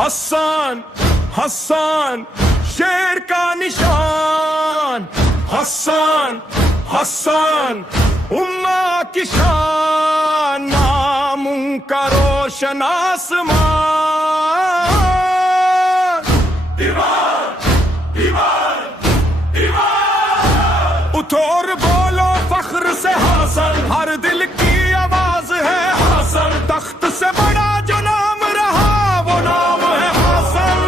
حسن حسن شیر کا نشان، حسن حسن امہ کی شان، نام ان کا روشن آسمان۔ دیوار دیوار دیوار، اٹھو اور بولو فخر سے حسن، ہر دل کی آواز ہے حسن، تخت سے بڑا جو نام رہا وہ نام ہے حسن۔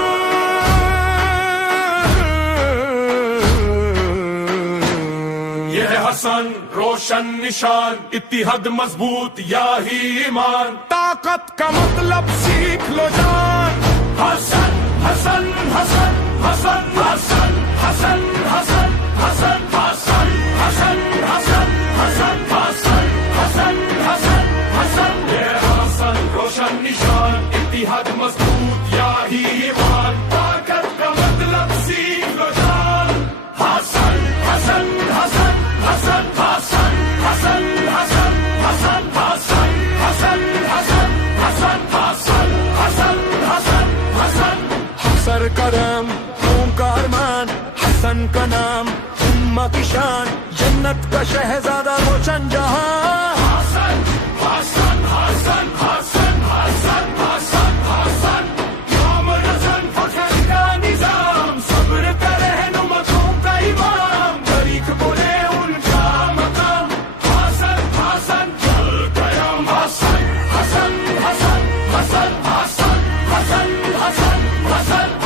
یہ ہے حسن روشن نشان، اتحاد مضبوط یا ہی ایمان، طاقت کا مطلب سیکھ لو جان۔ حسن حسن حسن حسن حسن حسن حسن حسن حسن حسن حسن حسن حسن حسن حسن حسن، یہ حسن روشن نشان، اتحاد مضبوط یا ہی ایمان، طاقت کا مطلب سیکھ لو جان۔ حسن حسن حسن حسن حسن حسن حسن حسن حسن حسن حسن حسن حسن حسن حسن حسن، حسن کرم قوم کا ارمان، حسن کا نام امہ کی شان، جنت کا شہزادہ روشن جہاں۔ حسن حسن حسن حسن حسن حسن حسن، نام رسن فخر کا نظام، صبر کا رہنما قوم کا امام، طریق بولے ان کا مقام۔ حسن حسن جل قیام، حسن حسن حسن حسن حسن حسن حسن حسن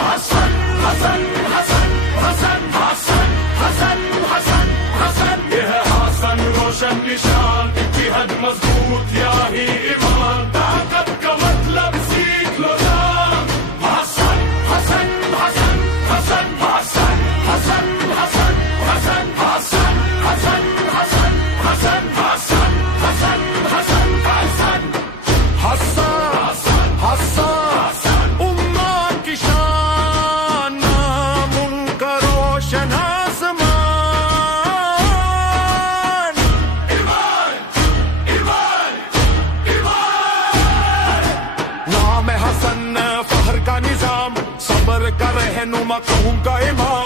حسن حسن حسن حسن حسن حسن حسن حسن، یہ ہے حسن روشن نشان، اتحاد مضبوط یا ہی ایمان، طاقت کا مطلب سیکھ لو جان۔ حسن حسن حسن حسن حسن حسن حسن حسن حسن حسن حسن حسن حسن حسن حسن حسن، حسن حسن امہ کی شان، نام ان کا روشن آسمان۔ ایمان ایمان ایمان، نام حسن فخر کا نظام، صبر کا رہنما قوم کا امام،